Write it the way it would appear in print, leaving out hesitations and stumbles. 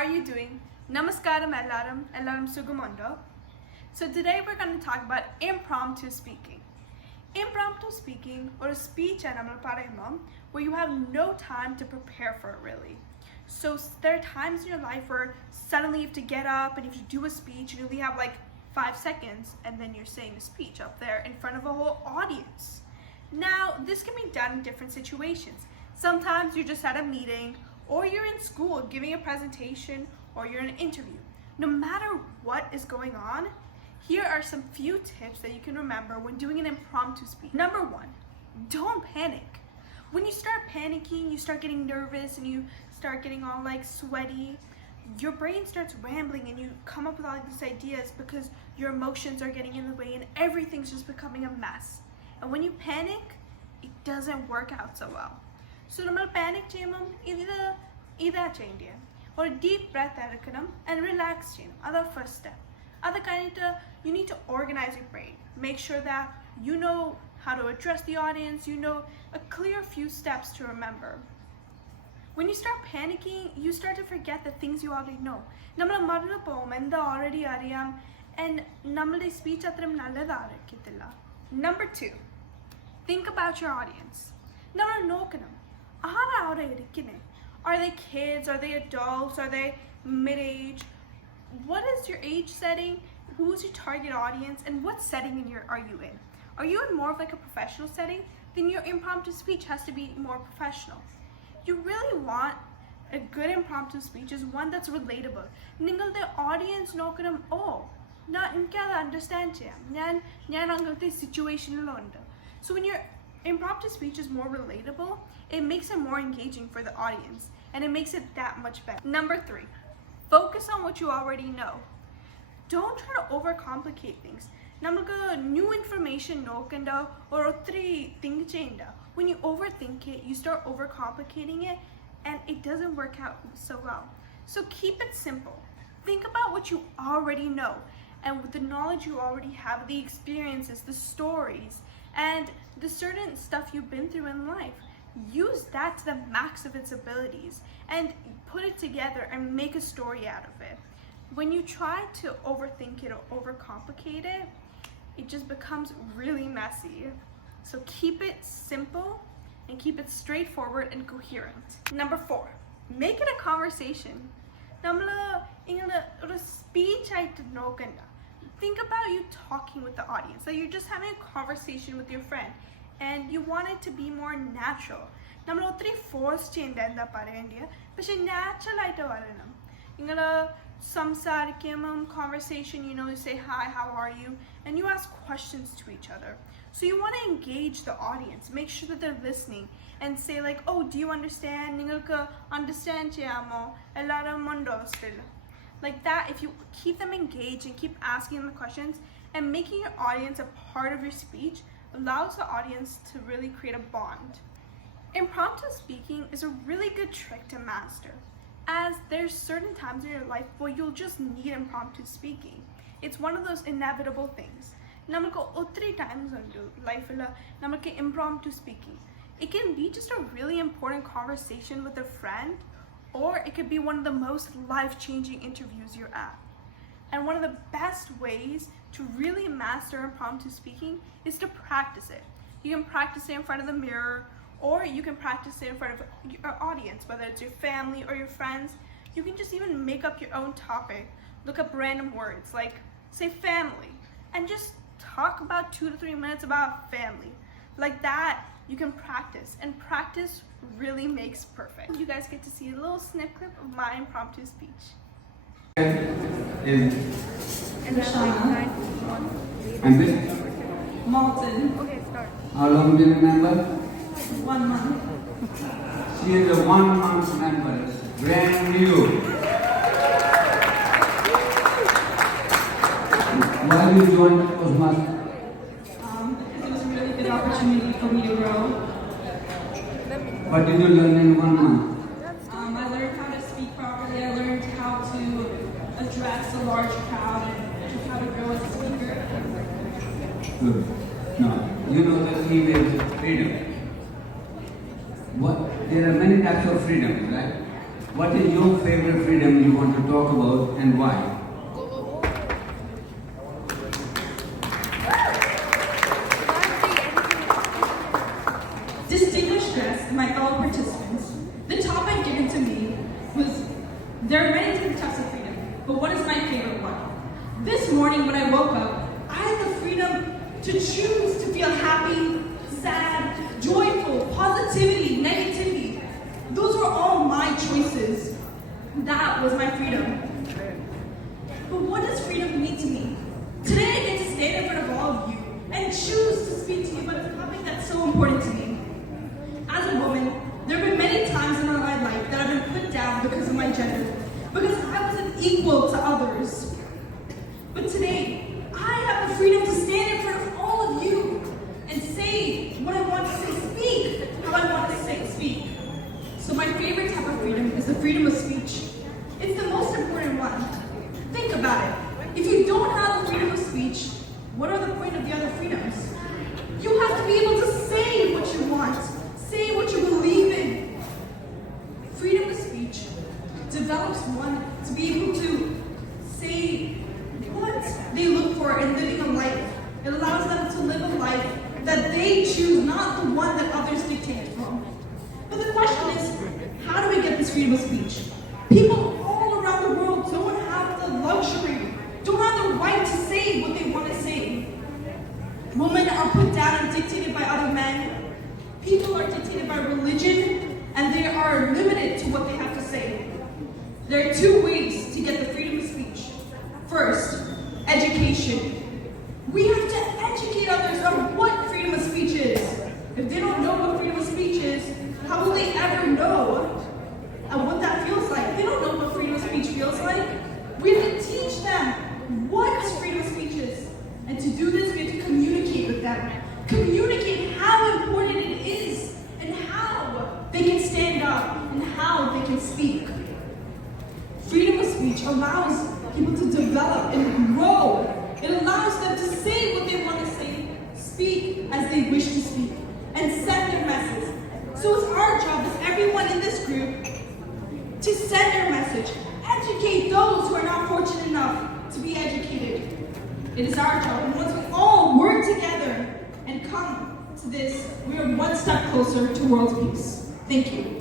are you doing? Namaskaram ellarum sugumundo. So today we're going to talk about impromptu speaking. Impromptu speaking, or a speech where you have no time to prepare for it really. So there are times in your life where suddenly you have to get up and you have to do a speech and you only have like 5 seconds and then you're saying a speech up there in front of a whole audience. Now, this can be done in different situations. Sometimes you're just at a meeting, or you're in school giving a presentation, or you're in an interview. No matter what is going on, here are some few tips that you can remember when doing an impromptu speech. Number 1, don't panic. When you start panicking, you start getting nervous and you start getting all like sweaty, your brain starts rambling and you come up with all these ideas because your emotions are getting in the way and everything's just becoming a mess. And when you panic, it doesn't work out so well. So നമ്മൾ panic ചെയ്യുമ്പം ഇതാ ചെയ്യേണ്ടത് ഒരു deep breath എടുക്കണം and relax ചെയ്യണം. അതാണ് first step. അത് കഴിഞ്ഞിട്ട് you need to organize your brain. Make sure that you know how to address the audience, you know a clear few steps to remember. When you start panicking, you start to forget the things you already know. നമ്മൾ മറന്നു പോകും എന്താ already അറിയാം and നമ്മളുടെ speech അത്രയും നല്ലതായിരിക്കത്തില്ല. Number 2, think about your audience. നമ്മൾ നോക്കണം ആരാ അവിടെ ഇരിക്കുന്നത്. Are they kids? Are they adults? Are they mid-age? What is your age setting? Who's your target audience? And what setting are you in? Are you in more of like a professional setting? Then your impromptu speech has to be more professional. You really want a good impromptu speech is one that's relatable. നിങ്ങളുടെ audience നോക്കണം എനിക്കത് understand ചെയ്യാം. ഞാൻ അങ്ങനത്തെ situationലുണ്ട്. So when your impromptu speech is more relatable, it makes it more engaging for the audience and it makes it that much better. Number 3, focus on what you already know. Don't try to overcomplicate things. നമുക്ക് new information നോക്കണ്ട or ഒത്തിരി think ചെയ്യണ്ട. When you overthink it, you start overcomplicating it and it doesn't work out so well. So keep it simple. Think about what you already know, and with the knowledge you already have, the experiences, the stories, and the certain stuff you've been through in life. Use that to the max of its abilities and put it together and make a story out of it. When you try to overthink it or overcomplicate it, it just becomes really messy. So keep it simple and keep it straightforward and coherent. Number 4, make it a conversation. Speech think about you talking with the audience. So you're just having a conversation with your friend and you want it to be more natural. നമ്മൾ ഒത്തിരി force ചെയ്യേണ്ട എന്താ പറയേണ്ടത്, പക്ഷെ natural ആയിട്ട് വരണം. നിങ്ങൾ സംസാരിക്കുമ്പം conversation, you say hi, how are you, and you ask questions to each other. So you want to engage the audience, make sure that they're listening and say like, oh, do you understand? നിങ്ങൾക്ക് understand ചെയ്യാമോ? എല്ലാവരും ഉണ്ടോ still? Like that, if you keep them engaged and keep asking them the questions and making your audience a part of your speech allows the audience to really create a bond. Impromptu speaking is a really good trick to master, as there's certain times in your life where you'll just need impromptu speaking. It's one of those inevitable things. Namakku ottri times undu life illa namakku impromptu speaking. It can be just a really important conversation with a friend, or it could be one of the most life-changing interviews you're at. And one of the best ways to really master impromptu speaking is to practice it. You can practice it in front of the mirror, or you can practice it in front of your audience, whether it's your family or your friends. You can just even make up your own topic, look up random words, like say family, and just talk about 2 to 3 minutes about family. Like that, you can practice, and practice really makes perfect. You guys get to see a little snip clip of my impromptu speech. And then Malton. Okay, start. how long do you remember? 1 month. She is a 1-month member, brand new. Why did you join Toastmasters? Because it was a really good opportunity for me to grow. What did you learn in 1 month? I learned how to speak properly. I learned how to address a large crowd and just how to grow as a speaker. Good. Now, you know the key is freedom. There are many types of freedom, right? What is your favorite freedom you want to talk about and why? Distinguished guests and my fellow participants, the topic given to me was, there are many different types of freedom, but what is my favorite one? This morning when I woke up, I had the freedom to choose to feel happy, sad, joyful, positivity, negativity. Those were all my choices. That was my freedom. But what does freedom mean to me? Today I get to stand in front of all of you and choose to speak to you about a topic that's so important to me. As a woman, there have been many times in my life that I've been put down because of my gender, because I wasn't equal to others. But today, I have the freedom to stand in front of all of you and say what I want to say, speak how I want to say, speak. So my favorite type of freedom is the freedom of speech. It's the most important one. Think about it. If you don't have the freedom of speech, what are the point of the other freedoms? You have to be able to say what you want, say what you believe in. Freedom of speech develops one to be able to say what they look for in living a life. It allows them to live a life that they choose, not the one that others dictate from. But the question is, how do we get this freedom of speech? People all around the world don't have the luxury, don't have the right to say what they want to say. Women are put down and dictated by other men. People are dictated by religion, and they are limited to what they have to say. There are two ways to get the freedom of speech. First, education. We have to educate others on what freedom of speech is. If they don't know what freedom of speech is, how will they ever know what that feels like? They don't know what freedom of speech feels like. We have to teach them what freedom of speech is. And to do this, we have to communicate with them. Communicate how important it is and how they can stand up and how they can speak. Freedom of speech allows people to develop and grow. It allows them to say what they want to say, speak as they wish to speak, and send their message. So it's our job as everyone in this group to send their message, educate those who are not fortunate enough to be educated. It is our job, and once we all work together and come to this, we are one step closer to world peace. Thank you.